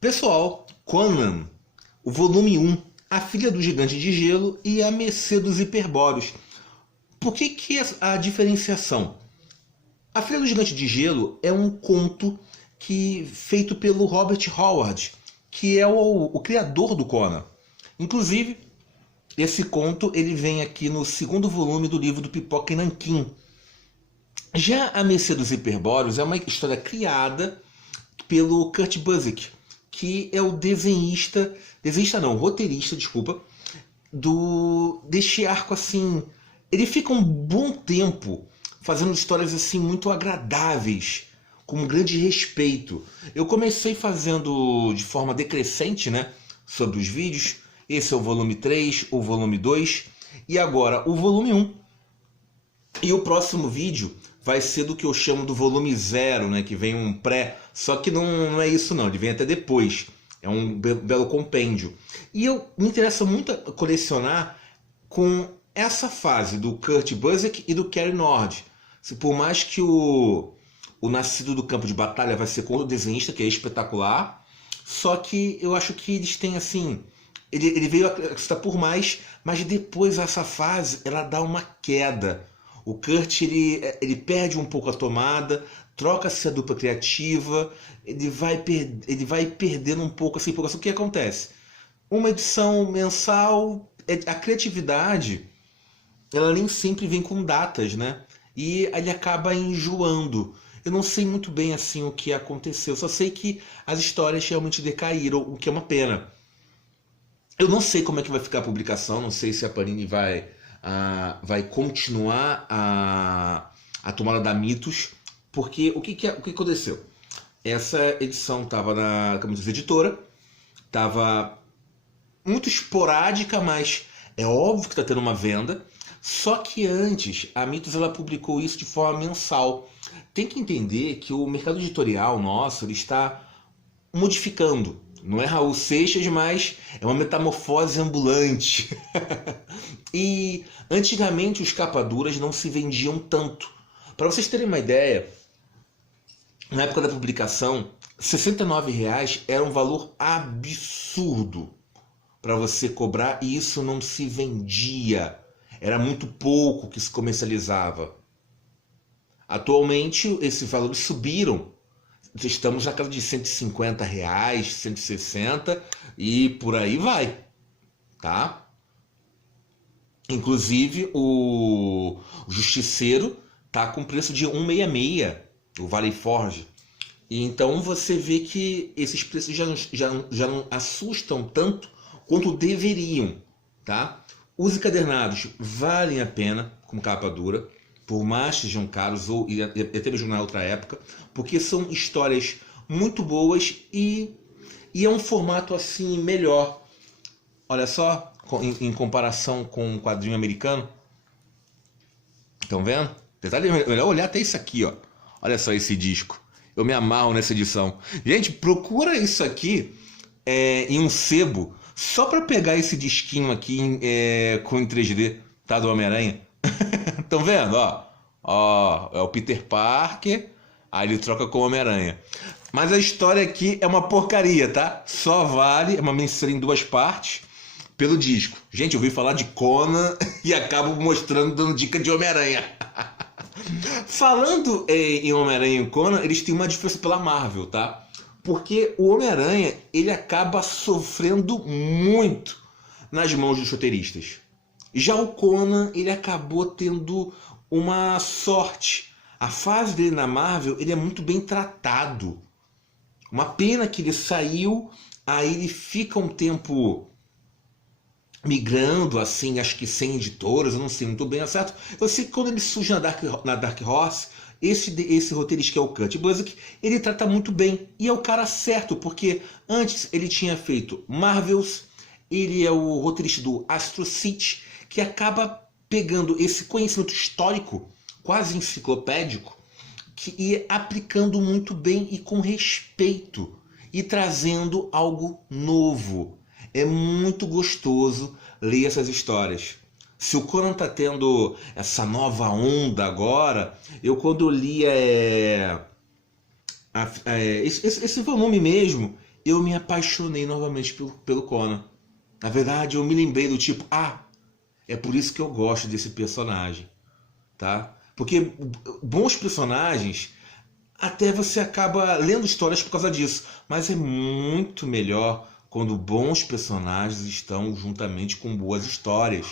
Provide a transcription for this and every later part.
Pessoal, Conan, o volume 1, A Filha do Gigante de Gelo e A Mercê dos Hiperbóreos. Por que a diferenciação? A Filha do Gigante de Gelo é um conto feito pelo Robert Howard, que é o criador do Conan. Inclusive, esse conto ele vem aqui no segundo volume do livro do Pipoca e Nanquim. Já A Mercê dos Hiperbóreos é uma história criada pelo Kurt Busiek, que é o roteirista, desculpa, deste arco assim. Ele fica um bom tempo fazendo histórias assim muito agradáveis, com um grande respeito. Eu comecei fazendo de forma decrescente, né, sobre os vídeos. Esse é o volume 3, o volume 2 e agora o volume 1. E o próximo vídeo vai ser do que eu chamo do volume 0, né, que vem um pré, só que não é isso não, ele vem até depois. É um belo compêndio. E me interessa muito colecionar com essa fase do Kurt Busiek e do Cary Nord. Por mais que o Nascido do Campo de Batalha vai ser com o desenhista, que é espetacular, só que eu acho que eles têm assim... Ele veio acrescentar por mais, mas depois essa fase ela dá uma queda. O Kurt ele perde um pouco a tomada, troca-se a dupla criativa, ele vai perdendo um pouco assim, o que acontece? Uma edição mensal, a criatividade, ela nem sempre vem com datas, né? E ele acaba enjoando. Eu não sei muito bem assim o que aconteceu, só sei que as histórias realmente decaíram, o que é uma pena. Eu não sei como é que vai ficar a publicação, não sei se a Panini vai continuar a tomada da Mitos, porque o que aconteceu? Essa edição estava na Mitos Editora, estava muito esporádica, mas é óbvio que está tendo uma venda. Só que antes, a Mitos ela publicou isso de forma mensal. Tem que entender que o mercado editorial nosso ele está modificando. Não é Raul Seixas, mas é uma metamorfose ambulante. E antigamente os capaduras não se vendiam tanto. Para vocês terem uma ideia, na época da publicação, R$ 69,00 era um valor absurdo para você cobrar e isso não se vendia. Era muito pouco que se comercializava. Atualmente esses valores subiram. Estamos na casa de R$ 150,00, 160 e por aí vai, tá? Inclusive o Justiceiro tá com preço de 166, o Valley Forge. E então você vê que esses preços já não assustam tanto quanto deveriam, tá? Os encadernados valem a pena como capa dura, por mais que sejam caros ou até mesmo na outra época, porque são histórias muito boas e é um formato assim melhor. Olha só, em comparação com um quadrinho americano. Estão vendo? Detalhe, melhor olhar até isso aqui, ó. Olha só esse disco. Eu me amarro nessa edição. Gente, procura isso aqui em um sebo, só para pegar esse disquinho aqui em 3D, tá? Do Homem-Aranha. Estão vendo? Ó, é o Peter Parker, aí ele troca com o Homem-Aranha. Mas a história aqui é uma porcaria, tá? Só vale, é uma minissérie em 2 partes, pelo disco. Gente, eu ouvi falar de Conan e acabo mostrando, dando dica de Homem-Aranha. Falando em Homem-Aranha e Conan, eles têm uma diferença pela Marvel, tá? Porque o Homem-Aranha, ele acaba sofrendo muito nas mãos dos roteiristas. Já o Conan, ele acabou tendo uma sorte. A fase dele na Marvel, ele é muito bem tratado. Uma pena que ele saiu, aí ele fica um tempo migrando, assim, acho que sem editoras, eu não sei muito bem, certo? Eu sei que quando ele surge na Dark Horse, esse roteirista que é o Kurt Busiek, ele trata muito bem. E é o cara certo, porque antes ele tinha feito Marvels, ele é o roteirista do Astro City, que acaba pegando esse conhecimento histórico, quase enciclopédico, e aplicando muito bem e com respeito, e trazendo algo novo. É muito gostoso ler essas histórias. Se o Conan está tendo essa nova onda agora, quando eu lia esse volume mesmo, eu me apaixonei novamente pelo Conan. Na verdade, eu me lembrei do tipo, é por isso que eu gosto desse personagem, tá? Porque bons personagens, até você acaba lendo histórias por causa disso, mas é muito melhor quando bons personagens estão juntamente com boas histórias.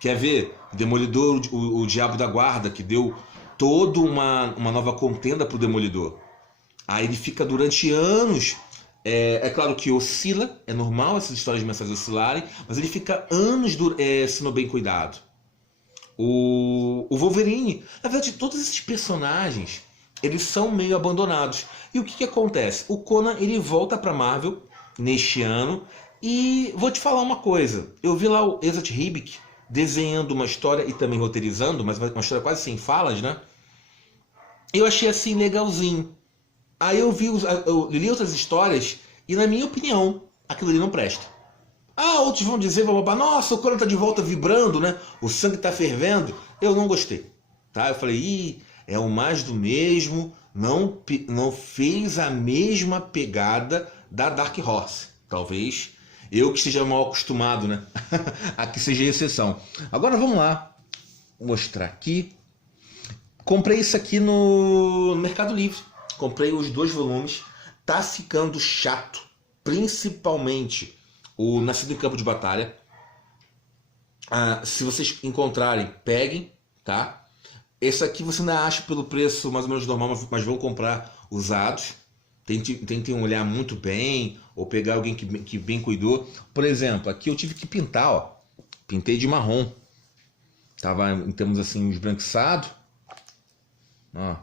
Quer ver? O Demolidor, o Diabo da Guarda, que deu toda uma nova contenda pro Demolidor. Aí ele fica durante anos. É claro que oscila, é normal essas histórias mensais oscilarem, mas ele fica anos sendo bem cuidado. O Wolverine, na verdade, todos esses personagens, eles são meio abandonados. E o que acontece? O Conan, ele volta pra Marvel neste ano, e vou te falar uma coisa. Eu vi lá o Esat Ribic desenhando uma história e também roteirizando, mas uma história quase sem falas, né? Eu achei assim legalzinho. Aí eu li outras histórias e, na minha opinião, aquilo ali não presta. Outros vão dizer, nossa, o Conan tá de volta vibrando, né? O sangue tá fervendo. Eu não gostei, tá? Eu falei, é o mais do mesmo, não fez a mesma pegada da Dark Horse. Talvez eu que esteja mal acostumado, né? Aqui seja a exceção. Agora vamos lá, vou mostrar aqui. Comprei isso aqui no Mercado Livre. Comprei os 2 volumes. Tá ficando chato. Principalmente o Nascido em Campo de Batalha. Se vocês encontrarem, peguem, tá? Esse aqui você ainda acha pelo preço mais ou menos normal, mas vão comprar usados. Tentem olhar muito bem, ou pegar alguém que bem cuidou. Por exemplo, aqui eu tive que pintar, ó. Pintei de marrom. Tava em termos assim, esbranquiçado. Ó.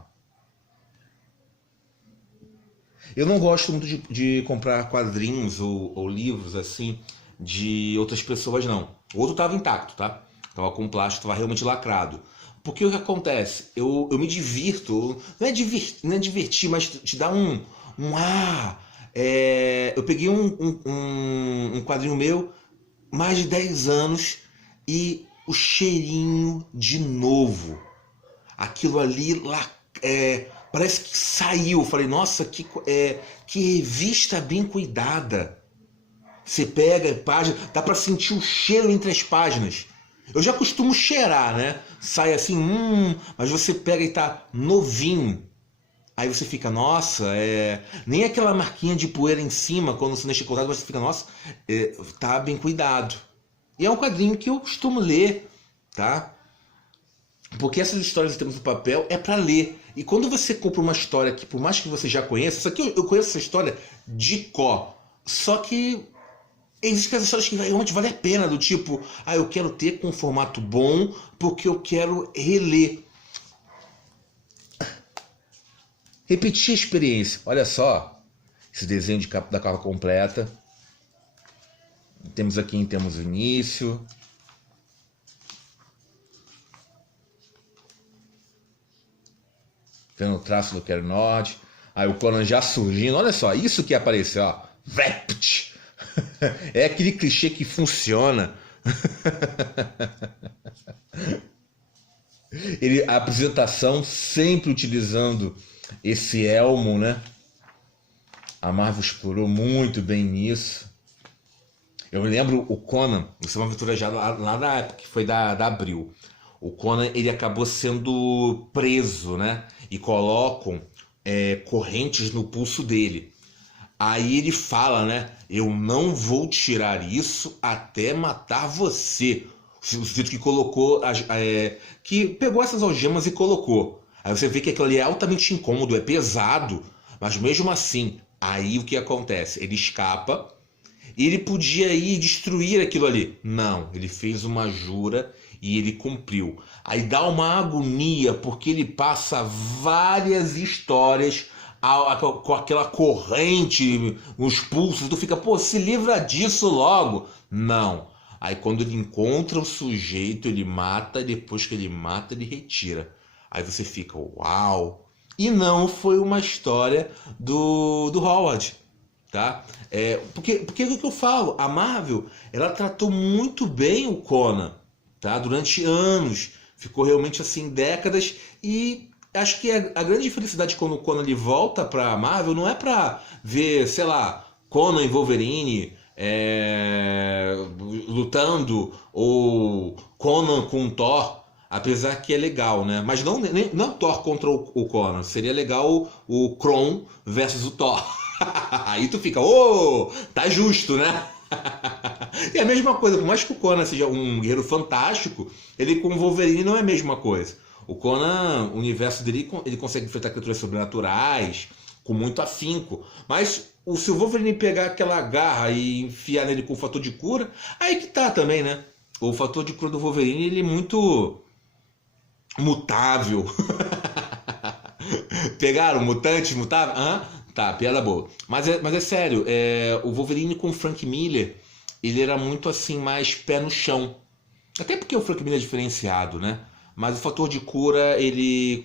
Eu não gosto muito de comprar quadrinhos ou livros assim de outras pessoas, não. O outro tava intacto, tá? Tava com plástico, tava realmente lacrado. Porque o que acontece? Eu me divirto, não é divertir, mas te dá eu peguei um quadrinho meu, mais de 10 anos, e o cheirinho de novo. Aquilo ali parece que saiu. Eu falei, nossa, que revista bem cuidada. Você pega a página, dá pra sentir o cheiro entre as páginas. Eu já costumo cheirar, né? Sai assim, mas você pega e tá novinho. Aí você fica, nossa, nem aquela marquinha de poeira em cima quando você deixa cortado, você fica, nossa, tá bem cuidado. E é um quadrinho que eu costumo ler, tá? Porque essas histórias que temos no papel é para ler. E quando você compra uma história que, por mais que você já conheça, isso aqui eu conheço essa história de cor. Só que existem as histórias que realmente valem a pena, do tipo, eu quero ter com um formato bom porque eu quero reler. Repetir a experiência. Olha só, esse desenho da capa completa. Temos o início. Vendo o traço do Kernord. Aí o Conan já surgindo. Olha só, isso que apareceu, ó. Vept. É aquele clichê que funciona. A apresentação sempre utilizando esse elmo, né? A Marvel explorou muito bem nisso. Eu me lembro o Conan, isso é uma aventura já lá na época, que foi da Abril. O Conan, ele acabou sendo preso, né? E colocam correntes no pulso dele. Aí ele fala, né? Eu não vou tirar isso até matar você. O sujeito que colocou, que pegou essas algemas e colocou. Aí você vê que aquilo ali é altamente incômodo, é pesado, mas mesmo assim, aí o que acontece? Ele escapa e ele podia ir destruir aquilo ali. Não, ele fez uma jura e ele cumpriu. Aí dá uma agonia, porque ele passa várias histórias com aquela corrente nos pulsos. Tu fica, se livra disso logo. Não. Aí quando ele encontra o sujeito, ele mata, e depois que ele mata, ele retira. Aí você fica, uau! E não foi uma história do Howard, tá? Porque o que eu falo? A Marvel, ela tratou muito bem o Conan, tá? Durante anos. Ficou realmente assim, décadas. E acho que a grande felicidade quando ele volta pra Marvel não é pra ver, sei lá, Conan e Wolverine lutando, ou Conan com Thor, apesar que é legal, né? Mas não Thor contra o Conan, seria legal o Kron versus o Thor. Aí tu fica, tá justo, né? E a mesma coisa, por mais que o Conan seja um guerreiro fantástico, ele com o Wolverine não é a mesma coisa. O Conan, o universo dele, ele consegue enfrentar criaturas sobrenaturais com muito afinco. Mas se o Wolverine pegar aquela garra e enfiar nele com o fator de cura, aí que tá também, né? O fator de cura do Wolverine, ele é muito mutável. Pegaram mutantes mutáveis? Tá, piada boa. Mas é sério, o Wolverine com o Frank Miller, ele era muito assim, mais pé no chão. Até porque o Frank Miller é diferenciado, né? Mas o fator de cura, ele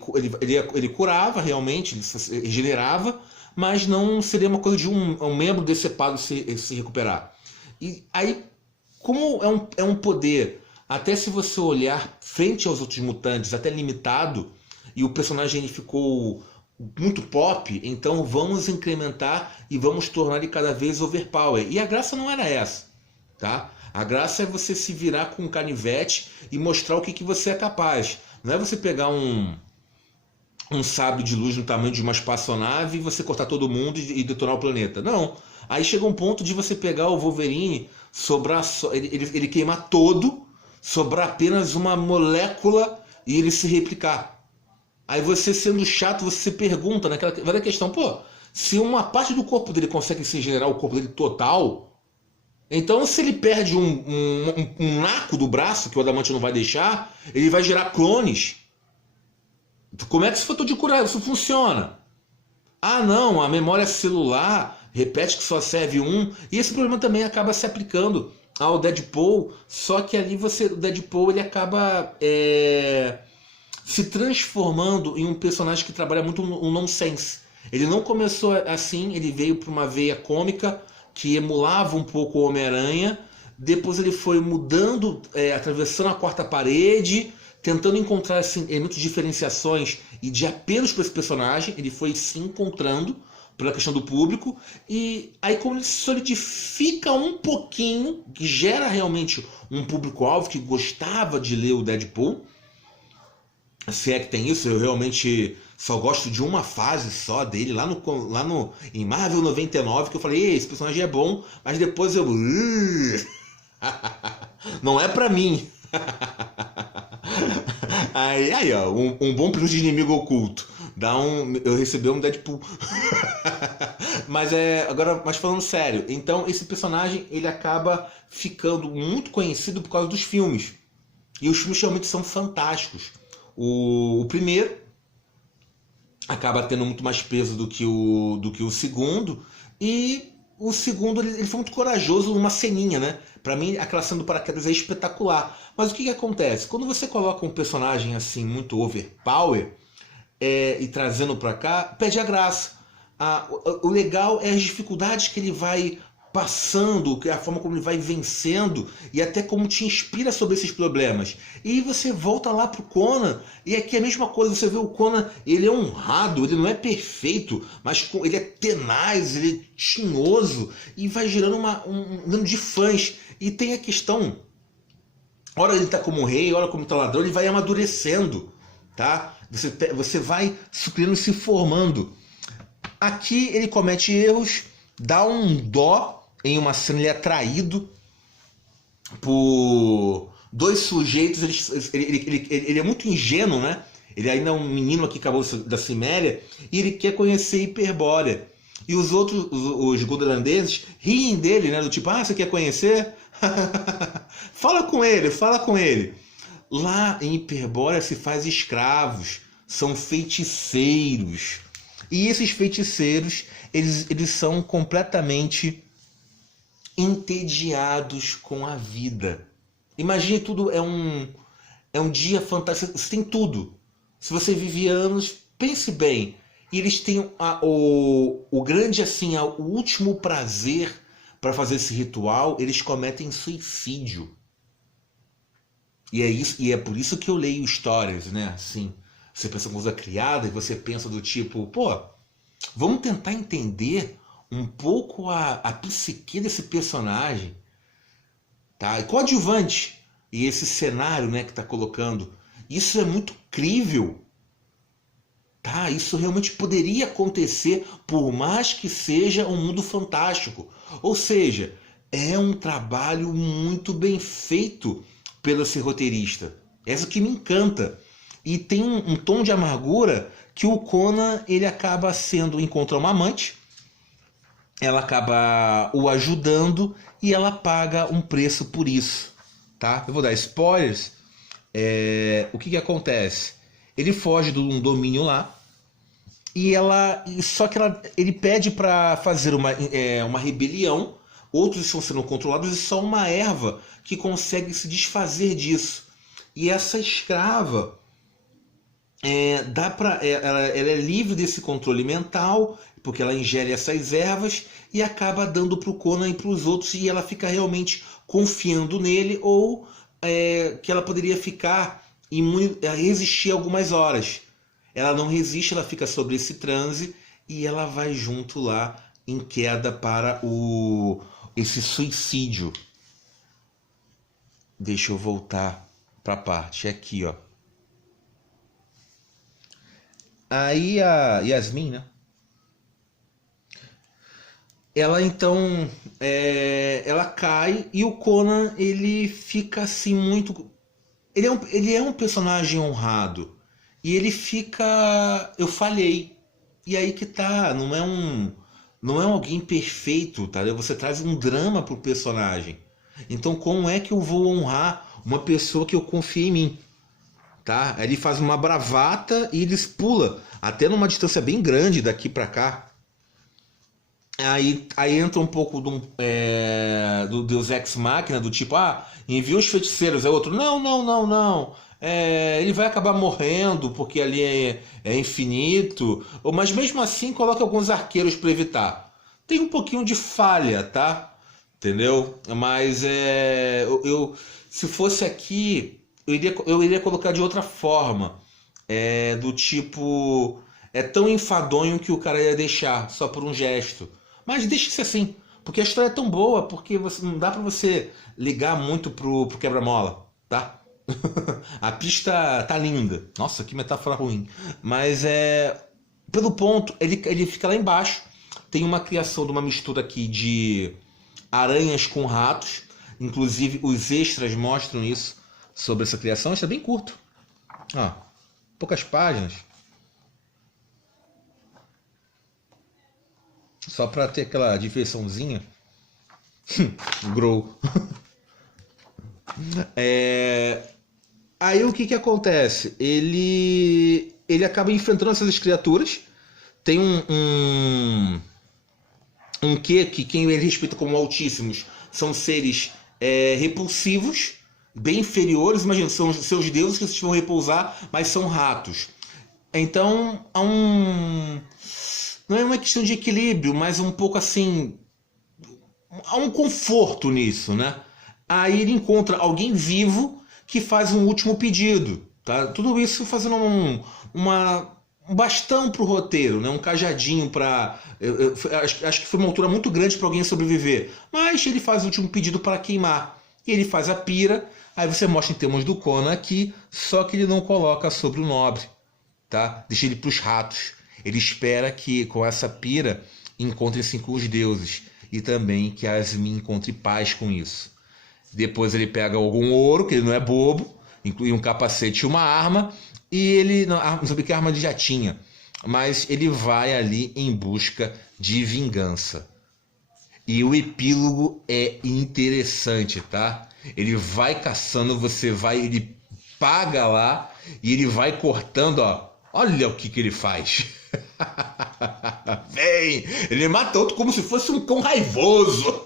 curava realmente, ele se regenerava, mas não seria uma coisa de um membro decepado se recuperar. E aí, como é um poder, até se você olhar frente aos outros mutantes, até limitado, e o personagem ele ficou muito pop, então vamos incrementar e vamos tornar ele cada vez overpower. E a graça não era essa, tá? A graça é você se virar com um canivete e mostrar o que você é capaz. Não é você pegar um sabre de luz no tamanho de uma espaçonave e você cortar todo mundo e detonar o planeta. Não. Aí chega um ponto de você pegar o Wolverine, ele queimar todo, sobrar apenas uma molécula e ele se replicar. Aí você, sendo chato, você se pergunta naquela velha questão, se uma parte do corpo dele consegue se regenerar o corpo dele total, então se ele perde um naco do braço, que o Adamante não vai deixar, ele vai gerar clones. Como é que esse fator de cura isso funciona? Ah não, a memória celular repete que só serve um, e esse problema também acaba se aplicando ao Deadpool, só que ali o Deadpool ele acaba se transformando em um personagem que trabalha muito no nonsense. Ele não começou assim, ele veio para uma veia cômica que emulava um pouco o Homem-Aranha, depois ele foi mudando, atravessando a quarta parede, tentando encontrar assim, muitas diferenciações e de apelos para esse personagem, ele foi se encontrando pela questão do público, e aí como ele se solidifica um pouquinho, que gera realmente um público-alvo que gostava de ler o Deadpool. Se é que tem isso, eu realmente só gosto de uma fase só dele, em Marvel 99, que eu falei, esse personagem é bom, mas depois eu... não é pra mim. Aí ó, um bom período de inimigo oculto. Eu recebi um Deadpool. Mas falando sério, então esse personagem ele acaba ficando muito conhecido por causa dos filmes. E os filmes realmente são fantásticos. O primeiro acaba tendo muito mais peso do que o segundo, e o segundo ele foi muito corajoso numa ceninha, né? Pra mim aquela cena do paraquedas é espetacular. Mas o que acontece? Quando você coloca um personagem assim muito overpower e trazendo pra cá, perde a graça. O legal é as dificuldades que ele vai passando, a forma como ele vai vencendo e até como te inspira sobre esses problemas. E você volta lá pro Conan e aqui é a mesma coisa, você vê o Conan, ele é honrado, ele não é perfeito, mas ele é tenaz, ele é tinhoso e vai gerando um número de fãs. E tem a questão, ora ele tá como rei, ora como tá ladrão, ele vai amadurecendo, tá? Você vai suprindo, se formando. Aqui ele comete erros, dá um dó. Em uma cena ele é traído por dois sujeitos. Ele é muito ingênuo, né? Ele ainda é um menino que acabou da Ciméria e ele quer conhecer Hiperbórea. E os os godolandeses, riem dele, né? Do tipo, você quer conhecer? Fala com ele. Lá em Hiperbórea se faz escravos, são feiticeiros. E esses feiticeiros, eles são completamente entediados com a vida. Imagine tudo, é um dia fantástico, você tem tudo. Se você vive anos, pense bem. E eles têm o grande, assim, o último prazer para fazer esse ritual, eles cometem suicídio. E é por isso que eu leio histórias, né? Assim, Você pensa em coisa criada e você pensa do tipo, pô, vamos tentar entender um pouco a psique desse personagem, tá? E coadjuvante, e esse cenário, né, que tá colocando. Isso é muito crível, tá? Isso realmente poderia acontecer, por mais que seja um mundo fantástico. Ou seja, é um trabalho muito bem feito pelo esse roteirista. Essa que me encanta. E tem um tom de amargura que o Conan, ele acaba sendo, encontra uma amante, ela acaba o ajudando e ela paga um preço por isso, tá? Eu vou dar spoilers. O que acontece? Ele foge de um domínio lá e ele pede para fazer uma rebelião. Outros estão sendo controlados e só uma erva que consegue se desfazer disso. E essa escrava ela é livre desse controle mental, porque ela ingere essas ervas e acaba dando para o Conan e para os outros, e ela fica realmente confiando nele, ou que ela poderia ficar imune, resistir algumas horas. Ela não resiste, ela fica sobre esse transe e ela vai junto lá em queda para esse suicídio. Deixa eu voltar para a parte aqui, ó. Aí a Yasmin, né? Ela então ela cai e o Conan, ele fica assim muito. Ele é um personagem honrado e ele fica. Eu falhei. E aí que tá. Não é alguém perfeito, tá? Você traz um drama pro personagem. Então como é que eu vou honrar uma pessoa que eu confio em mim? Tá? Ele faz uma bravata e eles pula até numa distância bem grande daqui para cá. Aí entra um pouco do Deus Ex Machina, do tipo, envia os feiticeiros, é outro, não. Ele vai acabar morrendo porque ali é infinito, mas mesmo assim coloca alguns arqueiros para evitar. Tem um pouquinho de falha, tá? Entendeu? Mas se fosse aqui, eu iria colocar de outra forma. Do tipo, é tão enfadonho que o cara ia deixar só por um gesto. Mas deixa-se assim, porque a história é tão boa, porque não dá pra você ligar muito pro quebra-mola, tá? A pista tá linda. Nossa, que metáfora ruim. Mas pelo ponto, ele fica lá embaixo. Tem uma criação de uma mistura aqui de aranhas com ratos. Inclusive os extras mostram isso sobre essa criação. Isso é bem curto. Poucas páginas. Só para ter aquela diversãozinha. Grow. Aí o que acontece? Ele acaba enfrentando essas criaturas. Tem um quê que quem ele respeita como altíssimos são seres repulsivos, bem inferiores. Imagina, são seus deuses que vocês vão repousar, mas são ratos. Então não é uma questão de equilíbrio, mas um pouco assim, há um conforto nisso, né? Aí ele encontra alguém vivo que faz um último pedido, tá? Tudo isso fazendo um bastão para o roteiro, né? Um cajadinho para. Acho que foi uma altura muito grande para alguém sobreviver. Mas ele faz o último pedido para queimar. E ele faz a pira. Aí você mostra em termos do Conan aqui, só que ele não coloca sobre o nobre, tá? Deixa ele para os ratos. Ele espera que com essa pira encontre-se com os deuses e também que Yasmin encontre paz com isso. Depois ele pega algum ouro, que ele não é bobo, inclui um capacete e uma arma, e ele não sabe que arma ele já tinha, mas ele vai ali em busca de vingança. E o epílogo é interessante, tá? Ele vai caçando, ele paga lá e ele vai cortando, ó. Olha o que ele faz. Vem! Ele mata outro como se fosse um cão raivoso.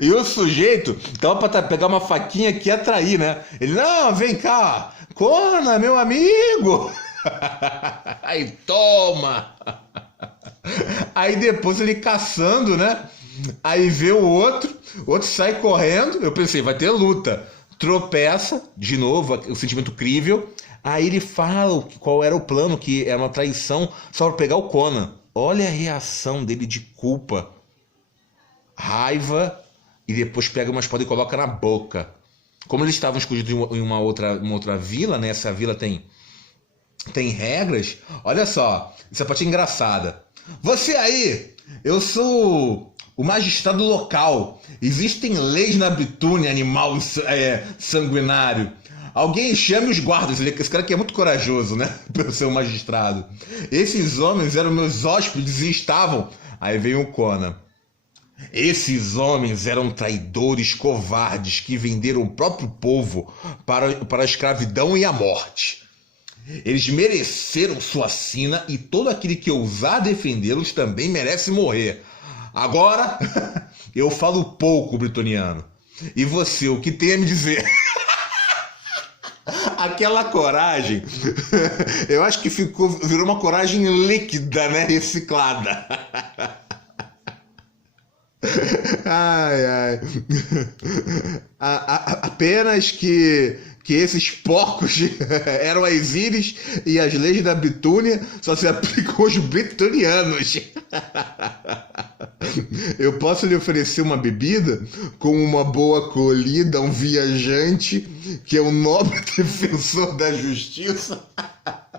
E o sujeito tava pra pegar uma faquinha aqui e atrair, né? Ele, não, vem cá, Conan, meu amigo. Aí toma. Aí depois ele caçando, né? Aí vê o outro sai correndo. Eu pensei, vai ter luta. tropeça, de novo, o sentimento crível. Aí ele fala qual era o plano, que era uma traição só para pegar o Conan. Olha a reação dele de culpa, raiva, e depois pega uma espada e coloca na boca. Como eles estavam escondidos em uma outra vila, né? Essa vila tem regras. Olha só, essa parte é engraçada. Você aí, eu sou o magistrado local. Existem leis na Bitúnia, animal sanguinário. Alguém chame os guardas. Esse cara aqui é muito corajoso, né? Pelo ser um magistrado. Esses homens eram meus hóspedes e estavam... Aí veio o Conan. Esses homens eram traidores covardes que venderam o próprio povo para a escravidão e a morte. Eles mereceram sua sina e todo aquele que ousar defendê-los também merece morrer. Agora, eu falo pouco bretoniano. E você, o que tem a me dizer? Aquela coragem, eu acho que virou uma coragem líquida, né? Reciclada. Ai. Apenas que esses porcos eram as íris e as leis da Bitúnia só se aplicam aos bretonianos. Eu posso lhe oferecer uma bebida com uma boa acolhida a um viajante que é um nobre defensor da justiça?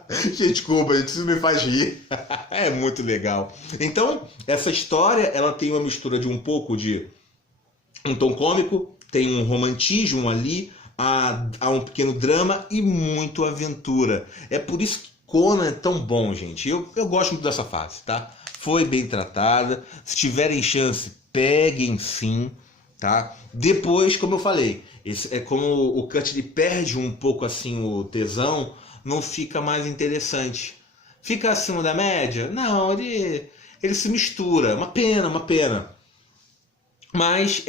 Gente, desculpa, isso me faz rir. É muito legal. Então, essa história, ela tem uma mistura de um pouco de um tom cômico, tem um romantismo ali, há um pequeno drama e muito aventura. É por isso que Conan é tão bom, gente. Eu gosto muito dessa fase, tá? Foi bem tratada. Se tiverem chance, peguem sim, tá? Depois, como eu falei, é como o Cut ele perde um pouco assim o tesão, não fica mais interessante. Fica acima da média? Não, ele se mistura. Uma pena. Mas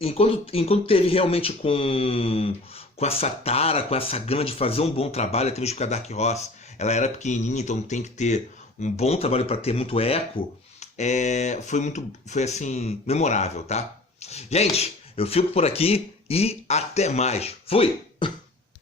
enquanto teve realmente com essa tara, com essa gana de fazer um bom trabalho, até mesmo porque a Dark Horse ela era pequenininha, então tem que ter um bom trabalho para ter muito eco, foi assim, memorável, tá? Gente, eu fico por aqui e até mais. Fui!